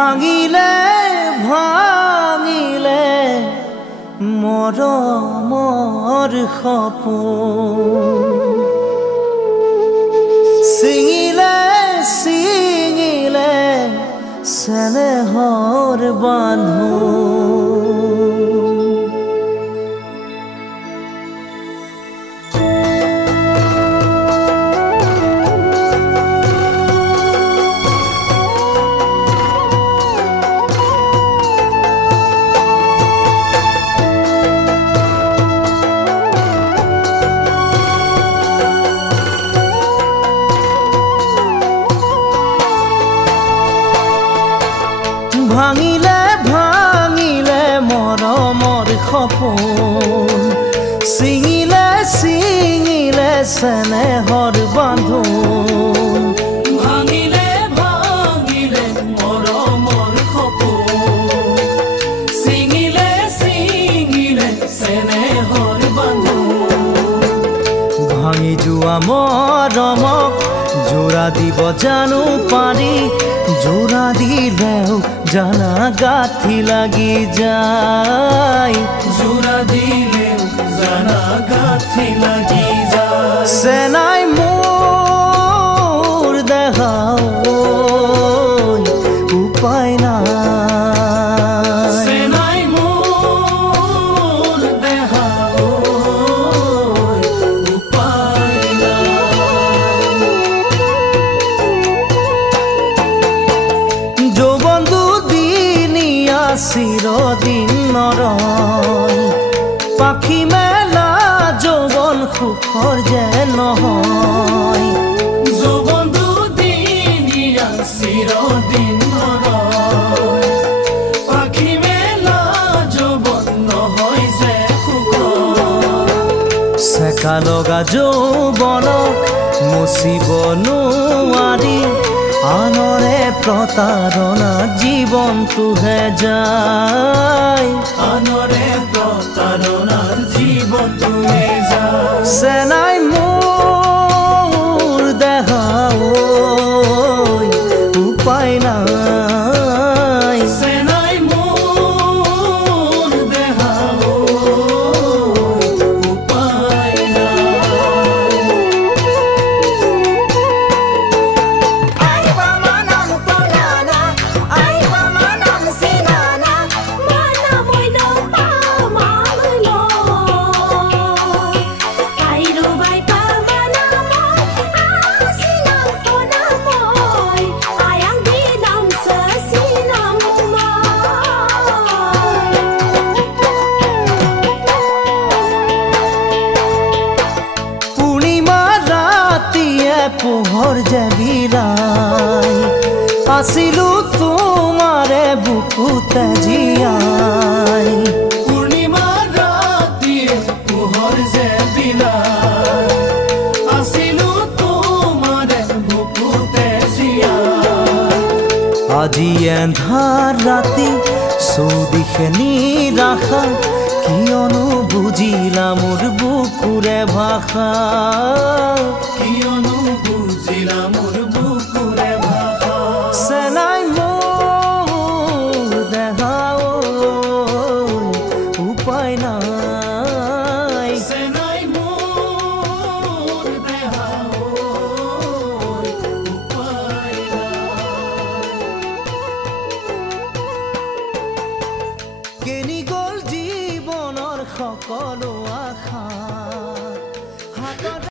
ভাঙিলে ভাঙিলে মৰমৰ সপোন ছিঙিলে ছিঙিলে চেনেহৰ বান্ধোন ভাঙিলে ভাঙিলে মৰমৰ সপোন ছিঙিলে ছিঙিলে চেনেহৰ বান্ধোন ভাঙিলে ভাঙিলে মৰমৰ সপোন ছিঙিলে ছিঙিলে চেনেহৰ বান্ধোন ভাঙি যোৱা মৰমক জোৰা দিব জানো পাৰি জোৰা দিলেও জানা গাঁঠি লাগি যায় জোৰা দিলেও জানা গাঁঠি লাগি যায় চেনাই মোৰ দেখাও উপায় নাই চেনাই মোৰ দেখাও উপায় নাই যৌৱন দুদিনীয়া চিৰদিন নৰয় পাখি মেলা যৌৱন সুখৰ যে নহয় যৌৱন দুদিনীয়া চিৰদিন নৰয় পাখি মেলা যৌৱন নহয় যে সুখৰ চেকা লগা যৌৱনক মুচিব নোৱাৰি আনৰে প্ৰতাৰণা জীৱনটোহে যায় আনৰে প্ৰতাৰণাৰ জীৱনটোৱে যায় চেনাই মোৰ দেখাও উপায় নাই চেনাই মোৰ দেখাও উপায় নাই পোহৰ যে বিলাই আছিলো তোমাৰে বুকুতে জীয়াই পূৰ্ণিমা ৰাতিয়ে পোহৰ যে বিলাই আছিলো তোমাৰে বুকুতে জীয়াই আজি এন্ধাৰ ৰাতি চৌদিশে নিৰাশা কিয়নো বুজিলা মোৰ বুকুৰে ভাষা কিয়নো বুজিলা মোৰ